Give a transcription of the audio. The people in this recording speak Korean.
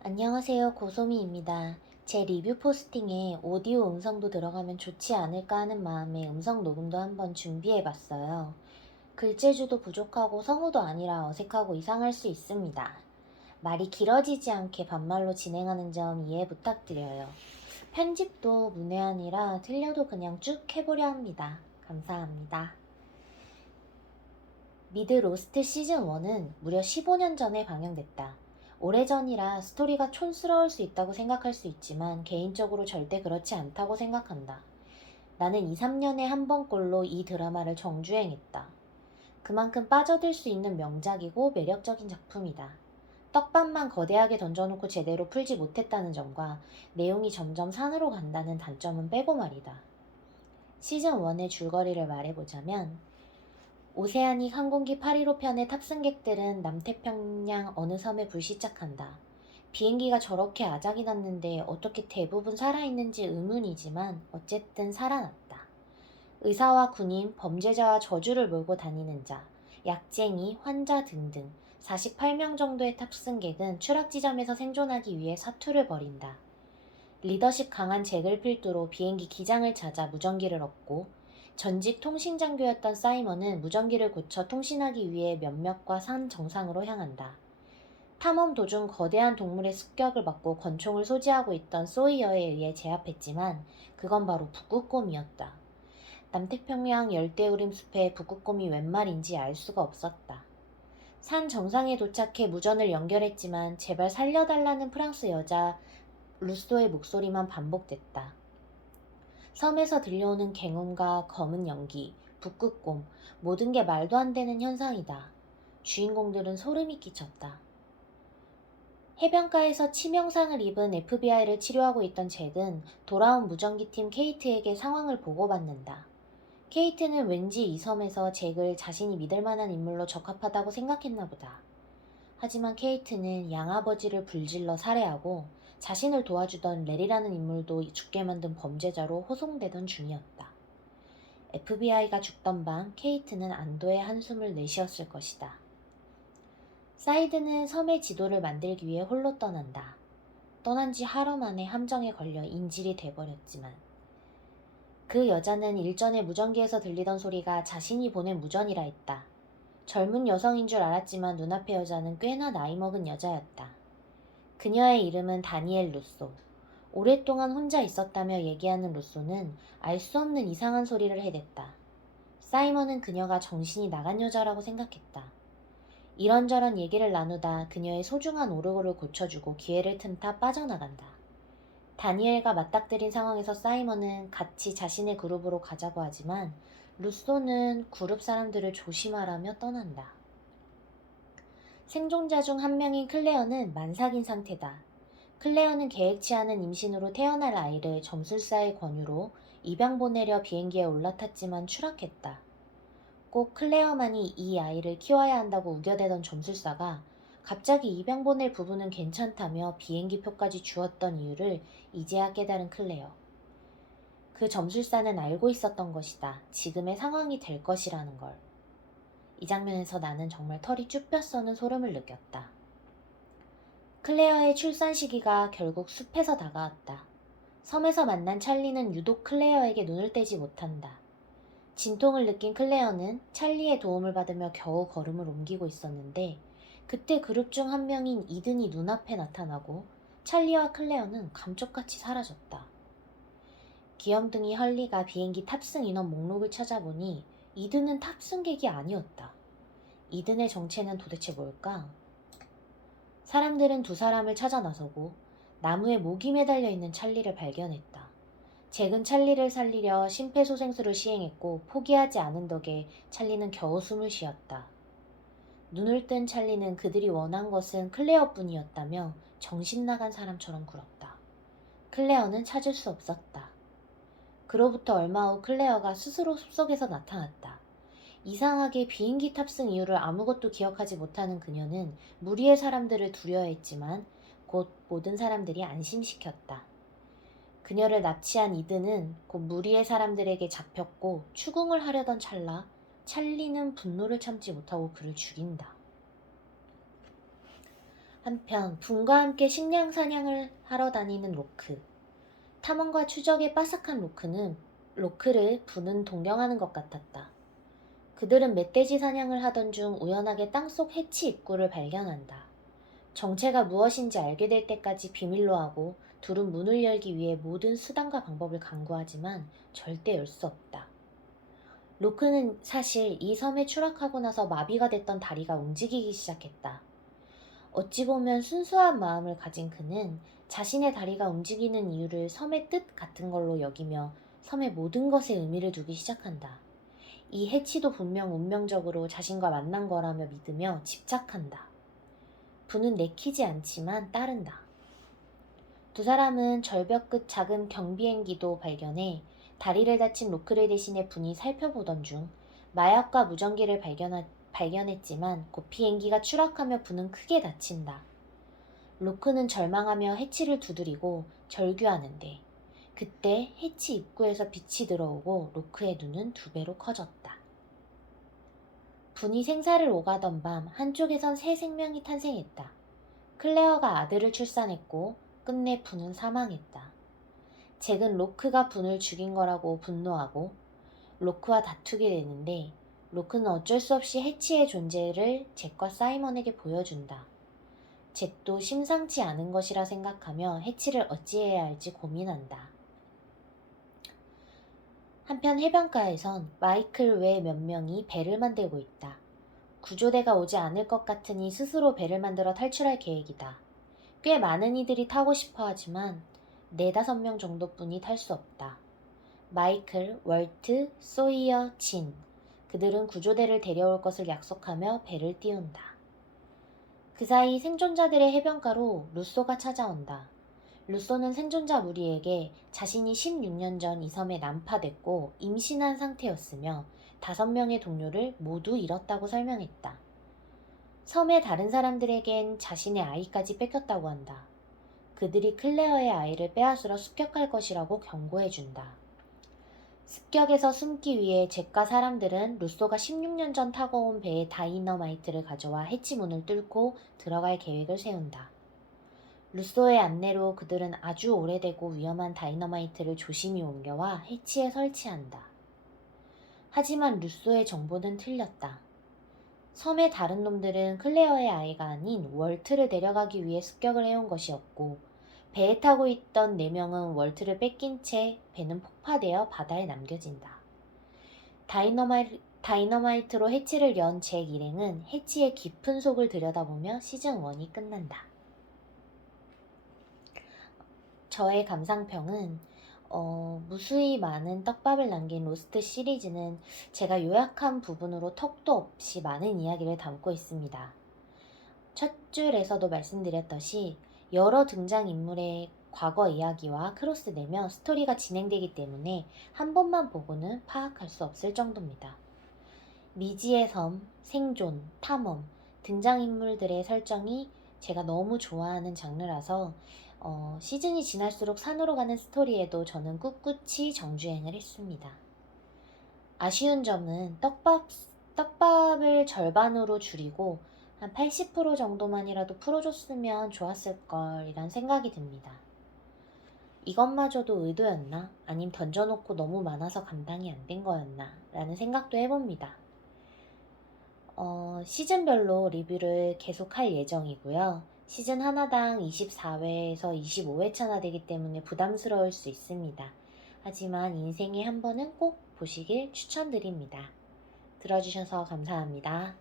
안녕하세요. 고소미입니다. 제 리뷰 포스팅에 오디오 음성도 들어가면 좋지 않을까 하는 마음에 음성 녹음도 한번 준비해 봤어요. 글재주도 부족하고 성우도 아니라 어색하고 이상할 수 있습니다. 말이 길어지지 않게 반말로 진행하는 점 이해 부탁드려요. 편집도 문외한이라 틀려도 그냥 쭉 해보려 합니다. 감사합니다. 미드 로스트 시즌 1은 무려 15년 전에 방영됐다. 오래전이라 스토리가 촌스러울 수 있다고 생각할 수 있지만 개인적으로 절대 그렇지 않다고 생각한다. 나는 2, 3년에 한 번꼴로 이 드라마를 정주행했다. 그만큼 빠져들 수 있는 명작이고 매력적인 작품이다. 떡밥만 거대하게 던져놓고 제대로 풀지 못했다는 점과 내용이 점점 산으로 간다는 단점은 빼고 말이다. 시즌 1의 줄거리를 말해보자면 오세아닉 항공기 815 편의 탑승객들은 남태평양 어느 섬에 불시착한다. 비행기가 저렇게 아작이 났는데 어떻게 대부분 살아있는지 의문이지만 어쨌든 살아났다. 의사와 군인, 범죄자와 저주를 몰고 다니는 자, 약쟁이, 환자 등등 48명 정도의 탑승객은 추락 지점에서 생존하기 위해 사투를 벌인다. 리더십 강한 잭을 필두로 비행기 기장을 찾아 무전기를 얻고 전직 통신장교였던 사이먼은 무전기를 고쳐 통신하기 위해 몇몇과 산 정상으로 향한다. 탐험 도중 거대한 동물의 습격을 받고 권총을 소지하고 있던 소이어에 의해 제압했지만 그건 바로 북극곰이었다. 남태평양 열대우림 숲에 북극곰이 웬 말인지 알 수가 없었다. 산 정상에 도착해 무전을 연결했지만 제발 살려달라는 프랑스 여자 루소의 목소리만 반복됐다. 섬에서 들려오는 갱음과 검은 연기, 북극곰, 모든 게 말도 안 되는 현상이다. 주인공들은 소름이 끼쳤다. 해변가에서 치명상을 입은 FBI를 치료하고 있던 잭은 돌아온 무전기팀 케이트에게 상황을 보고받는다. 케이트는 왠지 이 섬에서 잭을 자신이 믿을 만한 인물로 적합하다고 생각했나 보다. 하지만 케이트는 양아버지를 불질러 살해하고 자신을 도와주던 렐이라는 인물도 죽게 만든 범죄자로 호송되던 중이었다. FBI가 죽던 밤 케이트는 안도의 한숨을 내쉬었을 것이다. 사이드는 섬의 지도를 만들기 위해 홀로 떠난다. 떠난 지 하루 만에 함정에 걸려 인질이 돼버렸지만 그 여자는 일전에 무전기에서 들리던 소리가 자신이 보낸 무전이라 했다. 젊은 여성인 줄 알았지만 눈앞의 여자는 꽤나 나이 먹은 여자였다. 그녀의 이름은 다니엘 루소. 오랫동안 혼자 있었다며 얘기하는 루소는 알 수 없는 이상한 소리를 해댔다. 사이먼은 그녀가 정신이 나간 여자라고 생각했다. 이런저런 얘기를 나누다 그녀의 소중한 오르골을 고쳐주고 기회를 틈타 빠져나간다. 다니엘과 맞닥뜨린 상황에서 사이먼은 같이 자신의 그룹으로 가자고 하지만 루소는 그룹 사람들을 조심하라며 떠난다. 생존자 중 한 명인 클레어는 만삭인 상태다. 클레어는 계획치 않은 임신으로 태어날 아이를 점술사의 권유로 입양 보내려 비행기에 올라탔지만 추락했다. 꼭 클레어만이 이 아이를 키워야 한다고 우겨대던 점술사가 갑자기 입양 보낼 부부는 괜찮다며 비행기표까지 주었던 이유를 이제야 깨달은 클레어. 그 점술사는 알고 있었던 것이다. 지금의 상황이 될 것이라는 걸. 이 장면에서 나는 정말 털이 쭉 뼈서는 소름을 느꼈다. 클레어의 출산 시기가 결국 숲에서 다가왔다. 섬에서 만난 찰리는 유독 클레어에게 눈을 떼지 못한다. 진통을 느낀 클레어는 찰리의 도움을 받으며 겨우 걸음을 옮기고 있었는데 그때 그룹 중 한 명인 이든이 눈앞에 나타나고 찰리와 클레어는 감쪽같이 사라졌다. 귀염둥이 헐리가 비행기 탑승 인원 목록을 찾아보니 이든은 탑승객이 아니었다. 이든의 정체는 도대체 뭘까? 사람들은 두 사람을 찾아 나서고 나무에 목이 매달려 있는 찰리를 발견했다. 잭은 찰리를 살리려 심폐소생술을 시행했고 포기하지 않은 덕에 찰리는 겨우 숨을 쉬었다. 눈을 뜬 찰리는 그들이 원한 것은 클레어뿐이었다며 정신 나간 사람처럼 굴었다. 클레어는 찾을 수 없었다. 그로부터 얼마 후 클레어가 스스로 숲속에서 나타났다. 이상하게 비행기 탑승 이유를 아무것도 기억하지 못하는 그녀는 무리의 사람들을 두려워했지만 곧 모든 사람들이 안심시켰다. 그녀를 납치한 이든은 곧 무리의 사람들에게 잡혔고 추궁을 하려던 찰나 찰리는 분노를 참지 못하고 그를 죽인다. 한편 분과 함께 식량 사냥을 하러 다니는 로크. 탐험과 추적에 빠삭한 로크를 분은 동경하는 것 같았다. 그들은 멧돼지 사냥을 하던 중 우연하게 땅속 해치 입구를 발견한다. 정체가 무엇인지 알게 될 때까지 비밀로 하고 둘은 문을 열기 위해 모든 수단과 방법을 강구하지만 절대 열 수 없다. 로크는 사실 이 섬에 추락하고 나서 마비가 됐던 다리가 움직이기 시작했다. 어찌 보면 순수한 마음을 가진 그는 자신의 다리가 움직이는 이유를 섬의 뜻 같은 걸로 여기며 섬의 모든 것에 의미를 두기 시작한다. 이 해치도 분명 운명적으로 자신과 만난 거라며 믿으며 집착한다. 부는 내키지 않지만 따른다. 두 사람은 절벽 끝 작은 경비행기도 발견해 다리를 다친 로크를 대신해 분이 살펴보던 중 마약과 무전기를 발견했지만 곧 비행기가 추락하며 분은 크게 다친다. 로크는 절망하며 해치를 두드리고 절규하는데 그때 해치 입구에서 빛이 들어오고 로크의 눈은 2배로 커졌다. 분이 생사를 오가던 밤 한쪽에선 새 생명이 탄생했다. 클레어가 아들을 출산했고 끝내 분은 사망했다. 잭은 로크가 분을 죽인 거라고 분노하고 로크와 다투게 되는데 로크는 어쩔 수 없이 해치의 존재를 잭과 사이먼에게 보여준다. 잭도 심상치 않은 것이라 생각하며 해치를 어찌해야 할지 고민한다. 한편 해변가에선 마이클 외 몇 명이 배를 만들고 있다. 구조대가 오지 않을 것 같으니 스스로 배를 만들어 탈출할 계획이다. 꽤 많은 이들이 타고 싶어 하지만 4~5명 정도뿐이 탈 수 없다. 마이클, 월트, 소이어, 진. 그들은 구조대를 데려올 것을 약속하며 배를 띄운다. 그 사이 생존자들의 해변가로 루소가 찾아온다. 루소는 생존자 무리에게 자신이 16년 전 이 섬에 난파됐고 임신한 상태였으며 5명의 동료를 모두 잃었다고 설명했다. 섬의 다른 사람들에겐 자신의 아이까지 뺏겼다고 한다. 그들이 클레어의 아이를 빼앗으러 습격할 것이라고 경고해준다. 습격에서 숨기 위해 잭과 사람들은 루소가 16년 전 타고 온 배에 다이너마이트를 가져와 해치문을 뚫고 들어갈 계획을 세운다. 루소의 안내로 그들은 아주 오래되고 위험한 다이너마이트를 조심히 옮겨와 해치에 설치한다. 하지만 루소의 정보는 틀렸다. 섬의 다른 놈들은 클레어의 아이가 아닌 월트를 데려가기 위해 습격을 해온 것이었고 배에 타고 있던 4명은 월트를 뺏긴 채 배는 폭파되어 바다에 남겨진다. 다이너마이트로 해치를 연 잭 일행은 해치의 깊은 속을 들여다보며 시즌 1이 끝난다. 저의 감상평은 무수히 많은 떡밥을 남긴 로스트 시리즈는 제가 요약한 부분으로 턱도 없이 많은 이야기를 담고 있습니다. 첫 줄에서도 말씀드렸듯이 여러 등장인물의 과거 이야기와 크로스되며 스토리가 진행되기 때문에 한 번만 보고는 파악할 수 없을 정도입니다. 미지의 섬, 생존, 탐험, 등장인물들의 설정이 제가 너무 좋아하는 장르라서 시즌이 지날수록 산으로 가는 스토리에도 저는 꿋꿋이 정주행을 했습니다. 아쉬운 점은 떡밥을 절반으로 줄이고 한 80% 정도만이라도 풀어줬으면 좋았을 걸이란 생각이 듭니다. 이것마저도 의도였나? 아님 던져놓고 너무 많아서 감당이 안 된 거였나? 라는 생각도 해봅니다. 시즌별로 리뷰를 계속 할 예정이고요. 시즌 하나당 24회에서 25회차나 되기 때문에 부담스러울 수 있습니다. 하지만 인생에 한 번은 꼭 보시길 추천드립니다. 들어주셔서 감사합니다.